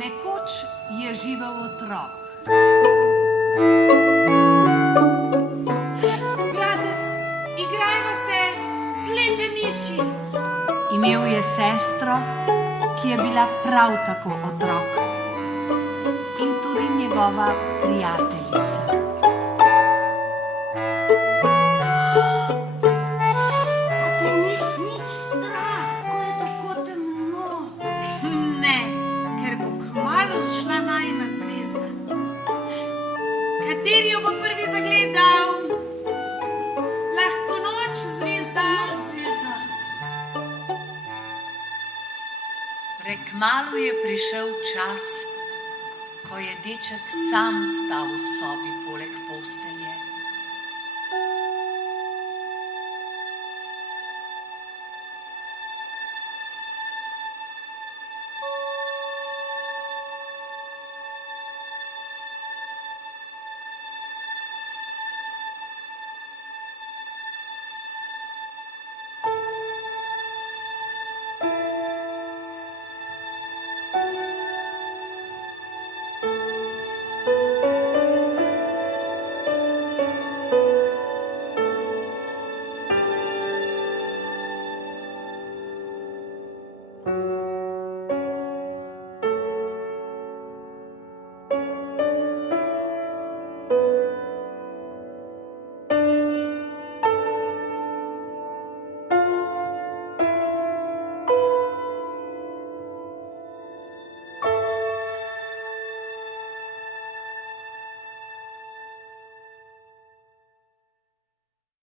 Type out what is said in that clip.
Nekoč je živel otrok. Bratec, igrajmo se, slepe miši. Imel je sestro, ki je bila prav tako otrok. In tudi njegova prijateljica. A te ni nič strah, ko je tako temno? Ne, Ker bo kmalu šla najina zvezda. Kateri jo bo prvi zagledal? Lahko noč, zvezda. prekmalu je prišel čas, ko je deček sam stal v sobi poleg postelje.